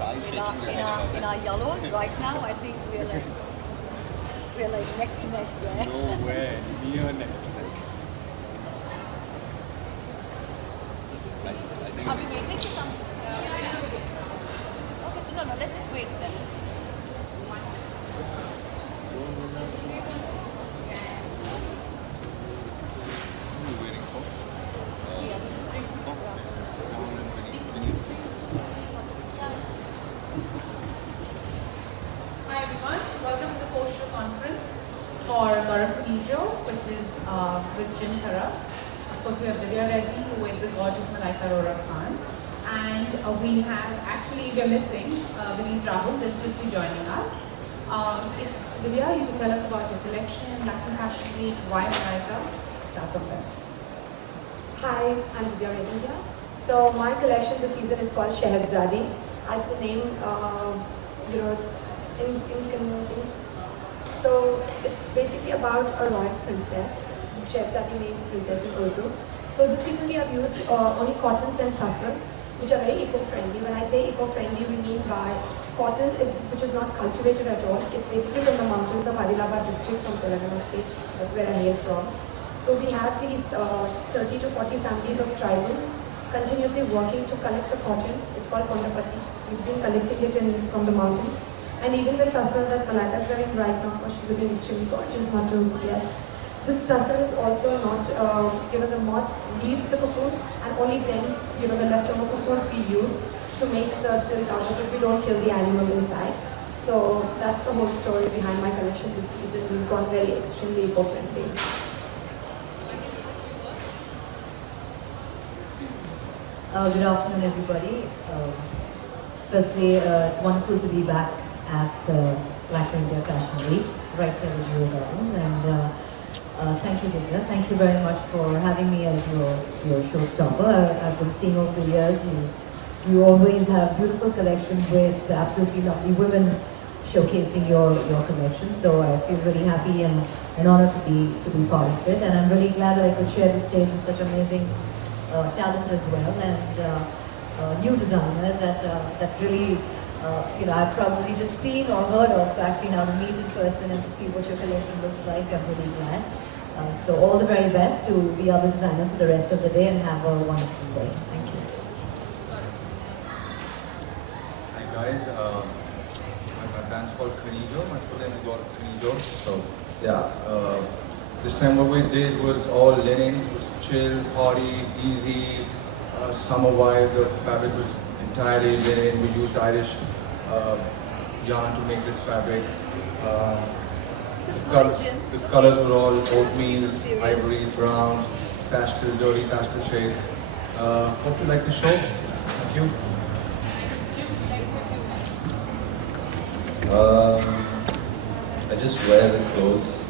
in our yellows right now. I think we're like neck to neck there. Nowhere near neck to neck. Are we waiting for some? Okay, so no, let's just wait then. Hi everyone, welcome to the poster conference for with Jim Sarah. Of course, we have Vidya Reddy with the gorgeous Malaika Arora Khan. And we're missing Vineet Rahul, will just be joining us. If Vidya, you could tell us about your collection, Lakme Fashion Week, why Malaika? Start from there. Hi, I'm Vidya Reddy here. So my collection this season is called Shehzadi. As the name, so it's basically about a royal princess. Shehzadi means princess in Urdu. So this season we have used only cottons and tussars, which are very eco-friendly. When I say eco-friendly, we mean by cotton which is not cultivated at all. It's basically from the mountains of Adilabad district from Telangana state. That's where I hail from. So we have these 30 to 40 families of tribals continuously working to collect the cotton. It's called Kondapati. We've been collecting it from the mountains. And even the tussar that Malaika is wearing right now, of course she's looking extremely gorgeous, not to forget. This tussar is also not, the moth leaves the cocoon, and only then, the leftover cocoons we use to make the silk out of it. We don't kill the animal inside. So that's the whole story behind my collection this season. We've gone very extremely eco-friendly. Good afternoon, everybody. Firstly, it's wonderful to be back at the Lakme India Fashion Week, right here in Jewel Gardens. And thank you, Vidya. Thank you very much for having me as your showstopper. I've been seeing over the years, you always have beautiful collections with absolutely lovely women showcasing your collection. So I feel really happy and honored to be part of it. And I'm really glad that I could share the stage with such amazing talent as well, and new designers that really, I've probably just seen or heard of. So actually now to meet in person and to see what your collection looks like, I'm really glad. So all the very best to the other designers for the rest of the day, and have a wonderful day. Thank you. Hi guys, my brand's called Khanijo. My full name is called Khanijo. So yeah, this time what we did was all linen. It was chill, party, easy, summer vibe. The fabric was entirely linen. We used Irish yarn to make this fabric. The colors were all oatmeal, ivory, brown, pastel, dirty pastel shades. Hope you like the show. Thank you. I just wear the clothes.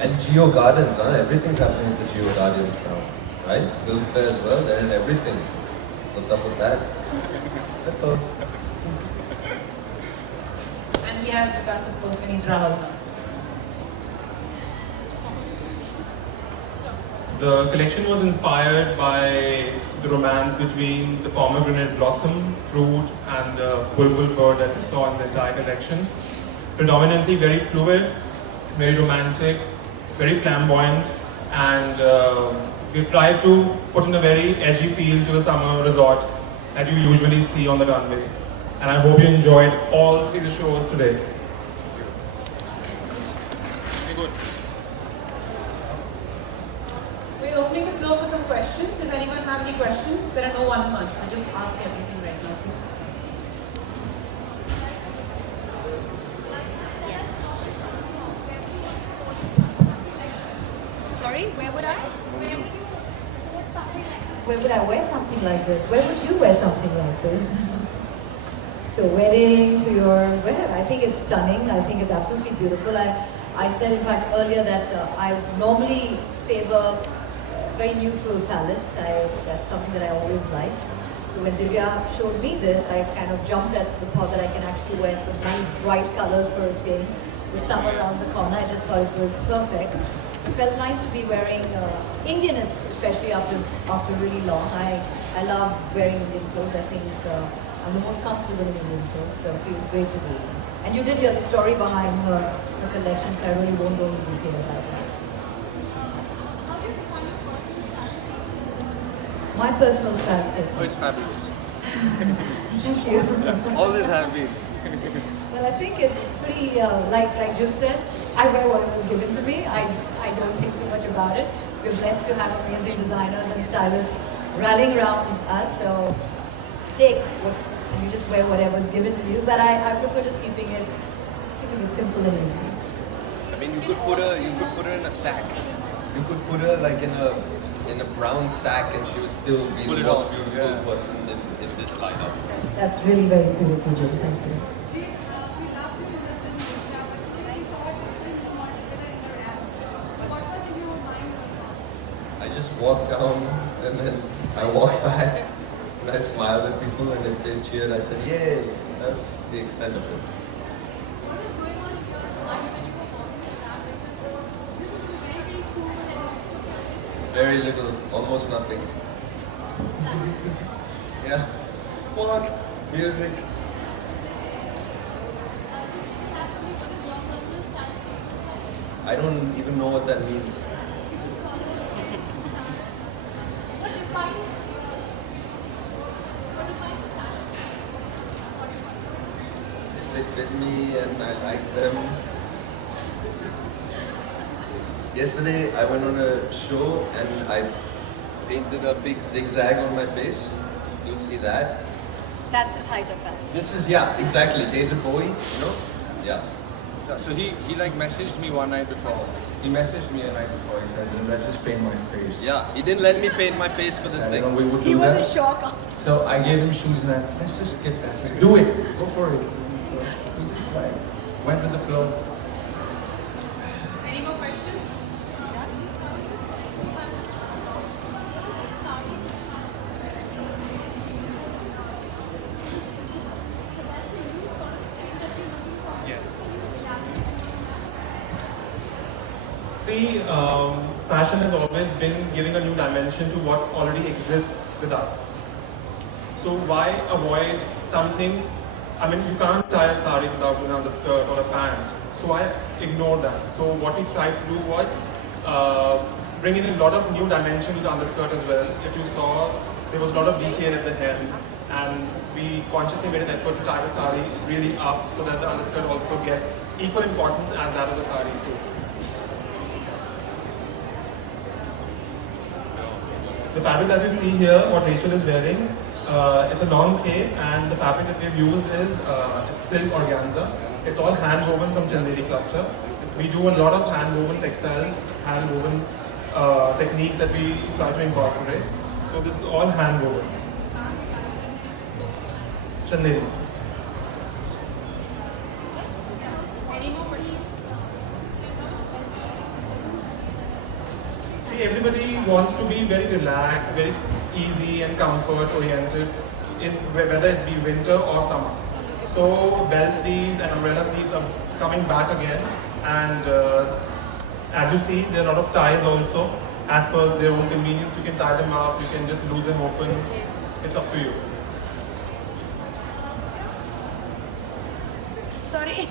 And Geo Gardens, huh? Everything's happening with the Geo Gardens now, right? Film fair as well, they're in everything. What's up with that? That's all. And we have the cast, of course, Vineet Rahul. The collection was inspired by the romance between the pomegranate blossom, fruit, and the bulbul bird that you saw in the entire collection. Predominantly very fluid, very romantic, very flamboyant, and we tried to put in a very edgy feel to the summer resort that you usually see on the runway. And I hope you enjoyed all three shows today. Very good. We're opening the floor for some questions. Does anyone have any questions? There are no one-months, so just ask everything right now, please. Sorry, where would I? Where would I wear something like this? Where would you wear something like this? To a wedding, to your where? I think it's stunning. I think it's absolutely beautiful. I said, in fact, earlier that I normally favor very neutral palettes. That's something that I always like. So when Divya showed me this, I kind of jumped at the thought that I can actually wear some nice bright colors for a change. With summer around the corner, I just thought it was perfect. So it felt nice to be wearing Indian, especially after really long. I love wearing Indian clothes. I think I'm the most comfortable in Indian clothes, so it feels great to be here. And you did hear the story behind her collection, so I really won't go into detail about that. How do you define your personal style statement? My personal style Oh, statement. it's fabulous. Thank you. Always have been. Well, I think it's pretty, like Jim said, I wear what was given to me. I don't think too much about it. We're blessed to have amazing designers and stylists rallying around us, so take what, and you just wear whatever's given to you. But I prefer just keeping it simple and easy. I mean, you could put her in a sack. You could put her like in a brown sack and she would still be Pull the it most off, beautiful yeah. person in this lineup. That's really very sweet of you, Jim. Thank you. I just walk down and then I walk back and I smiled at people, and if they cheered I said yay. That's the extent of it. What was going on in your mind when you were walking around? Like, you used to be very, very cool and you took your risk. Very little, almost nothing. Yeah. Walk, music. I don't even know what that means. If they fit me and I like them. Yesterday I went on a show and I painted a big zigzag on my face. You'll see that. That's his height of fashion. This is, yeah, exactly, David Bowie, you know? Yeah. Yeah, so he like messaged me one night before. He messaged me a night before. He said, let's just paint my face. Yeah, he didn't let me paint my face for this I thing. know we would He do was that. in shock after. So I gave him shoes and let's just skip that. Like, do it, go for it. So we just like went with the flow. Any more questions? Yes. See, fashion has always been giving a new dimension to what already exists with us. So why avoid something? I mean, you can't tie a sari without an underskirt or a pant. So I ignored that. So what we tried to do was bring in a lot of new dimension to the underskirt as well. If you saw, there was a lot of detail at the hem, and we consciously made an effort to tie the sari really up so that the underskirt also gets equal importance as that of the sari too. The fabric that you see here, what Rachel is wearing, it's a long cape, and the fabric that we've used is silk organza. It's all hand woven from Chanderi cluster. We do a lot of hand woven textiles, hand woven techniques that we try to incorporate. So this is all hand woven. Chanderi. See, everybody wants to be very relaxed, very easy and comfort oriented, in whether it be winter or summer. So bell sleeves and umbrella sleeves are coming back again, and as you see, there are a lot of ties also. As per their own convenience, you can tie them up, you can just lose them open. It's up to you. Sorry.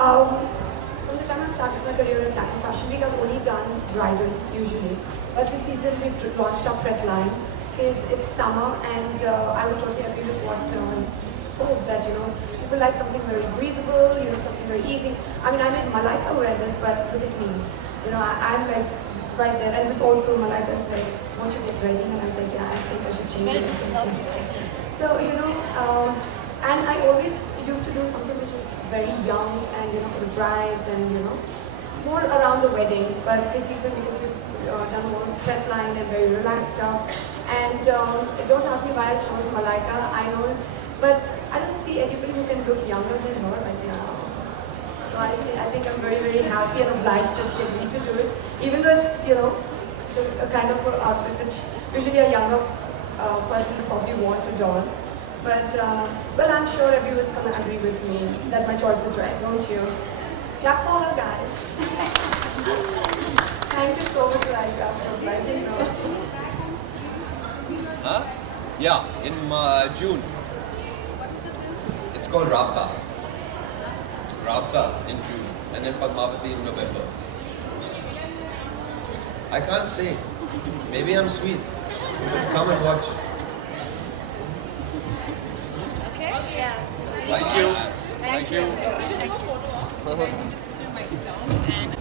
From the time I started my career in Lakme Fashion Week, I've only done bridal usually. But this season we launched our pret line because it's summer, and I would totally agree with what just hope that people like something very breathable, something very easy. I mean, I made Malaika wear this, but look at me. I'm like right there, and this also Malaika is like, won't you get ready? And I was like, yeah, I think I should change it. So and I always used to do something which is very young and for the brides and more around the wedding. But this season, because we've done more prep line and very relaxed stuff, and don't ask me why I chose Malaika. I know, but I don't see anybody who can look younger than her right now. So I think I'm very, very happy and obliged that she agreed to do it, even though it's a kind of outfit which usually a younger person would probably want to don. But well, I'm sure everyone's gonna agree with me that my choice is right, don't you? Clap for her, guys. Thank you so much, Malaika, for obliging us. Huh? Yeah, in June. It's called Rapta. Rapta in June. And then Padmavati in November. I can't say. Maybe I'm sweet. You should come and watch. Okay? Yeah. Thank you. Thank you. You just put your mics down and